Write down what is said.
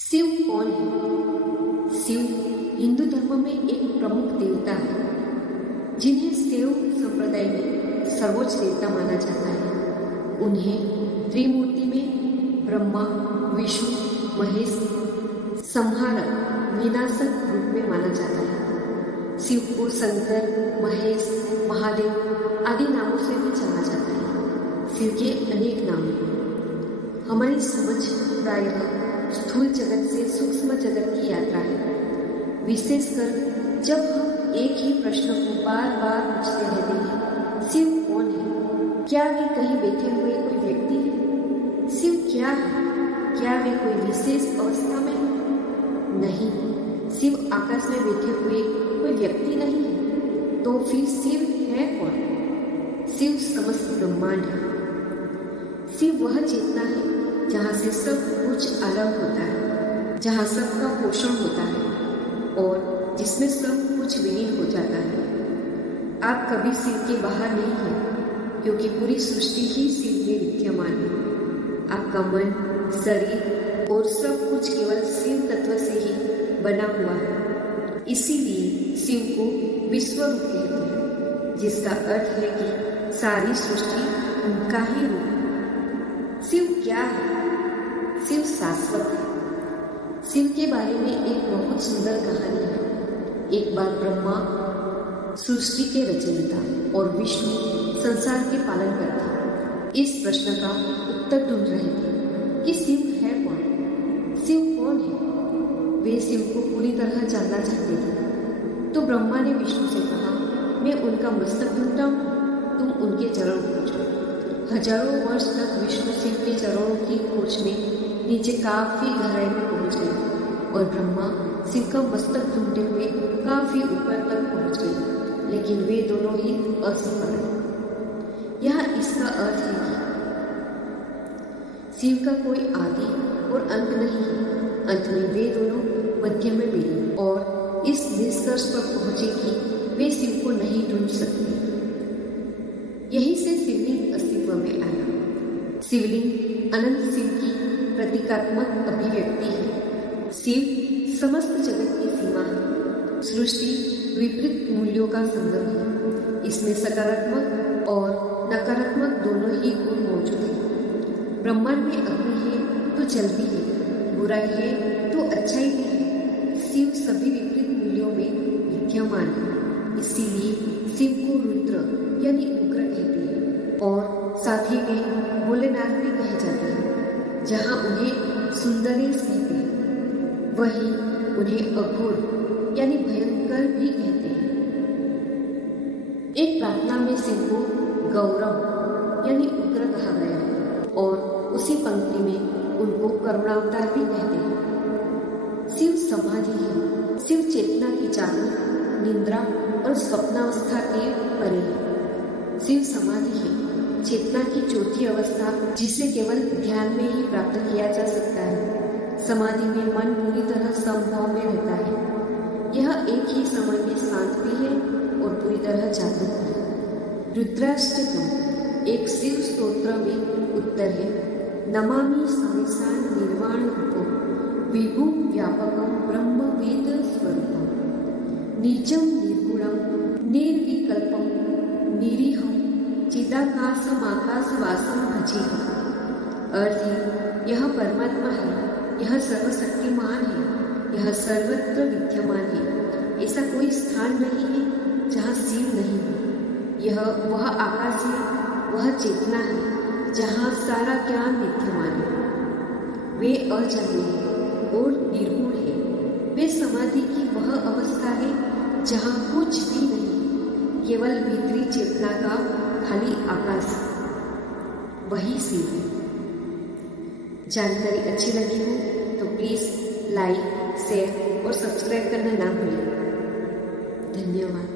शिव कौन है? शिव हिंदू धर्म में एक प्रमुख देवता है जिन्हें शैव संप्रदाय में सर्वोच्च देवता माना जाता है। उन्हें त्रिमूर्ति में ब्रह्मा, विष्णु, महेश, संहारक, विनाशक रूप में माना जाता है। शिव को शंकर, महेश, महादेव आदि नामों से भी जाना जाता है। शिव के अनेक नाम हैं। हमारी समझ प्रायः स्थूल जगत से सूक्ष्म जगत की यात्रा है। विशेषकर जब हम एक ही प्रश्न को बार बार पूछते रहते हैं, शिव कौन है? क्या वे कहीं बैठे हुए कोई व्यक्ति है? शिव क्या है? क्या वे कोई विशेष अवस्था में है? नहीं, शिव आकाश में बैठे हुए कोई व्यक्ति नहीं है। तो फिर शिव है कौन? शिव समस्त ब्रह्मांड है। शिव वह चेतना है जहाँ से सब कुछ आरंभ होता है, जहाँ सबका पोषण होता है और जिसमें सब कुछ विलीन हो जाता है। आप कभी शिव के बाहर नहीं हैं, क्योंकि पूरी सृष्टि ही शिव में विद्यमान है। आपका मन, शरीर और सब कुछ केवल शिव तत्व से ही बना हुआ है। इसीलिए शिव को विश्वरूप कहते हैं, जिसका अर्थ है कि सारी सृष्टि उनका ही रूप है। शिव क्या है? शिव शाश्वत है। शिव के बारे में एक बहुत सुंदर कहानी है। एक बार ब्रह्मा सृष्टि के रचयिता और विष्णु संसार के पालन करता इस प्रश्न का उत्तर ढूंढ रहे थे कि शिव है कौन? शिव कौन है? वे शिव को पूरी तरह जानना चाहते थे। तो ब्रह्मा ने विष्णु से कहा, मैं उनका मस्तक ढूंढता हूँ, तुम उनके चरण खोजो। हजारों वर्ष तक विष्णु शिव के चरणों की खोज में नीचे काफी गहराई में पहुंच गए और ब्रह्मा शिव का मस्तक ढूंढते हुए काफी ऊपर तक पहुंच गए, लेकिन वे दोनों ही असफल। यह इसका अर्थ है कि शिव का कोई आदि और अंत नहीं है। अंत में वे दोनों मध्य में मिले और इस निष्कर्ष पर पहुंचे कि वे शिव को नहीं ढूंढ सकते। यही से शिवलिंग अस्तित्व में आया। शिवलिंग अनंत शिव की प्रतीकात्मक अभिव्यक्ति है। शिव समस्त जगत की सीमा है। सृष्टि विपरीत मूल्यों का संगम है। इसमें सकारात्मक और नकारात्मक दोनों ही गुण मौजूद हैं। ब्रह्मांड में अग्नि है तो जल भी है, बुराई है तो अच्छाई भी है। शिव सभी विपरीत मूल्यों में विद्यमान है। इसीलिए शिव को रुद्र यानी उग्र कहते हैं और साथ ही में भोलेनाथ भी कहे जाते हैं। जहाँ उन्हें सुंदरेश कहते हैं, वहीं उन्हें अघोर यानी भयंकर भी कहते हैं। एक प्रार्थना में शिव को गौरव यानी उग्र कहा गया है और उसी पंक्ति में उनको करुणावतार भी कहते हैं। शिव समाधि है। शिव चेतना की जागृत, निद्रा और स्वप्नावस्था के परे है। शिव समाधि है चेतना की चौथी अवस्था, जिसे केवल ध्यान में ही प्राप्त किया जा सकता है। समाधि में मन पूरी तरह समभाव में रहता है। यह एक ही समय में शांत भी है और पूरी तरह जागृत है। रुद्राष्टकम एक शिव स्तोत्र में उत्तर है, नमामि समेशान निर्वाण रूपम विभु व्यापकम ब्रह्म वेद स्वरूपम निजम निर्गुणम निर्विकल्पम निरीहम चिदाकाशमाकाशवासम भजे। अर्थ है, यह परमात्मा है, यह सर्वशक्तिमान है, यह सर्वत्र विद्यमान है। ऐसा कोई स्थान नहीं है जहाँ शिव नहीं है। यह वह आकाश है, वह चेतना है जहाँ सारा ज्ञान विद्यमान है। वे अजन्मे हैं और निर्गुण है। वे समाधि की वह अवस्था है जहाँ कुछ भी नहीं, केवल भीतरी चेतना का खाली आकाश, वही शिव है। जानकारी अच्छी लगी हो तो प्लीज़ लाइक, शेयर और सब्सक्राइब करना ना भूलें। धन्यवाद।